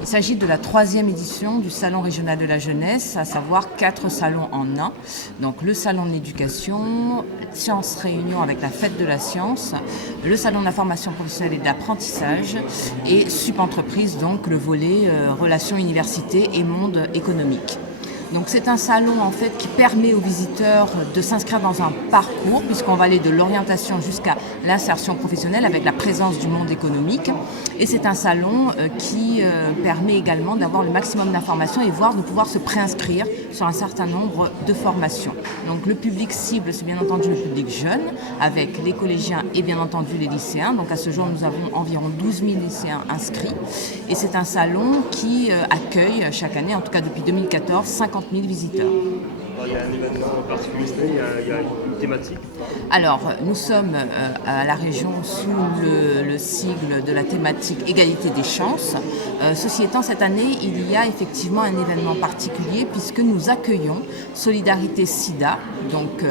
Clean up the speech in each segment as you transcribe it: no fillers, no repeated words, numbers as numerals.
Il s'agit de la 3e édition du Salon régional de la jeunesse, à savoir 4 salons en un. Donc le Salon de l'éducation, Sciences Réunion avec la fête de la science, le Salon de la formation professionnelle et de l'apprentissage et Sup Entreprise, donc le volet relations université et monde économique. Donc c'est un salon en fait qui permet aux visiteurs de s'inscrire dans un parcours puisqu'on va aller de l'orientation jusqu'à l'insertion professionnelle avec la présence du monde économique. Et c'est un salon qui permet également d'avoir le maximum d'informations et voire de pouvoir se préinscrire sur un certain nombre de formations. Donc le public cible, c'est bien entendu le public jeune avec les collégiens et bien entendu les lycéens. Donc à ce jour, nous avons environ 12 000 lycéens inscrits. Et c'est un salon qui accueille chaque année, en tout cas depuis 2014, 50 000 visiteurs. Il y a un événement particulier, il y a une thématique. Alors, nous sommes à la région sous le sigle de la thématique égalité des chances. Ceci étant, cette année, il y a effectivement un événement particulier puisque nous accueillons Solidarité SIDA, donc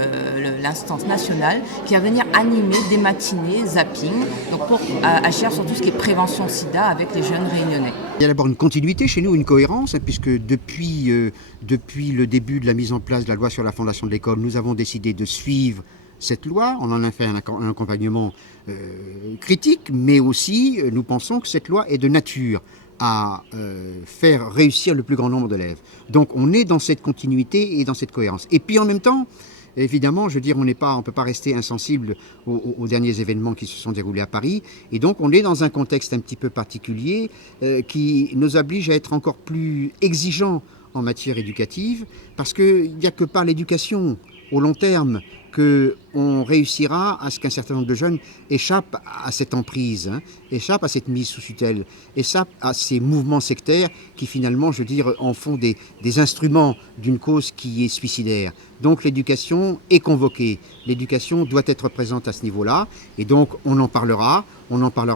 l'instance nationale, qui va venir animer des matinées zapping, donc pour agir sur tout ce qui est prévention SIDA avec les jeunes réunionnais. Il y a d'abord une continuité chez nous, une cohérence, puisque depuis le début de la mise en place de la loi sur la fondation de l'école, nous avons décidé de suivre cette loi. On en a fait un accompagnement critique, mais aussi nous pensons que cette loi est de nature à faire réussir le plus grand nombre d'élèves. Donc on est dans cette continuité et dans cette cohérence. Et puis en même temps, évidemment, je veux dire, on ne peut pas rester insensible aux derniers événements qui se sont déroulés à Paris. Et donc, on est dans un contexte un petit peu particulier qui nous oblige à être encore plus exigeants en matière éducative, parce qu'il n'y a que par l'éducation, au long terme, qu'on réussira à ce qu'un certain nombre de jeunes échappent à cette emprise, échappent à cette mise sous tutelle, échappent à ces mouvements sectaires qui finalement, je veux dire, en font des instruments d'une cause qui est suicidaire. Donc l'éducation est convoquée, l'éducation doit être présente à ce niveau-là, et donc on en parlera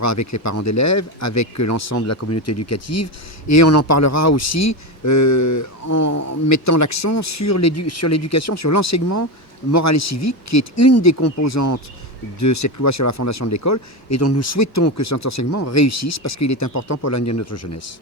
avec les parents d'élèves, avec l'ensemble de la communauté éducative, et on en parlera aussi en mettant l'accent sur l'éducation, sur l'enseignement moral et civique, qui est une des composantes de cette loi sur la fondation de l'école et dont nous souhaitons que cet enseignement réussisse parce qu'il est important pour l'avenir de notre jeunesse.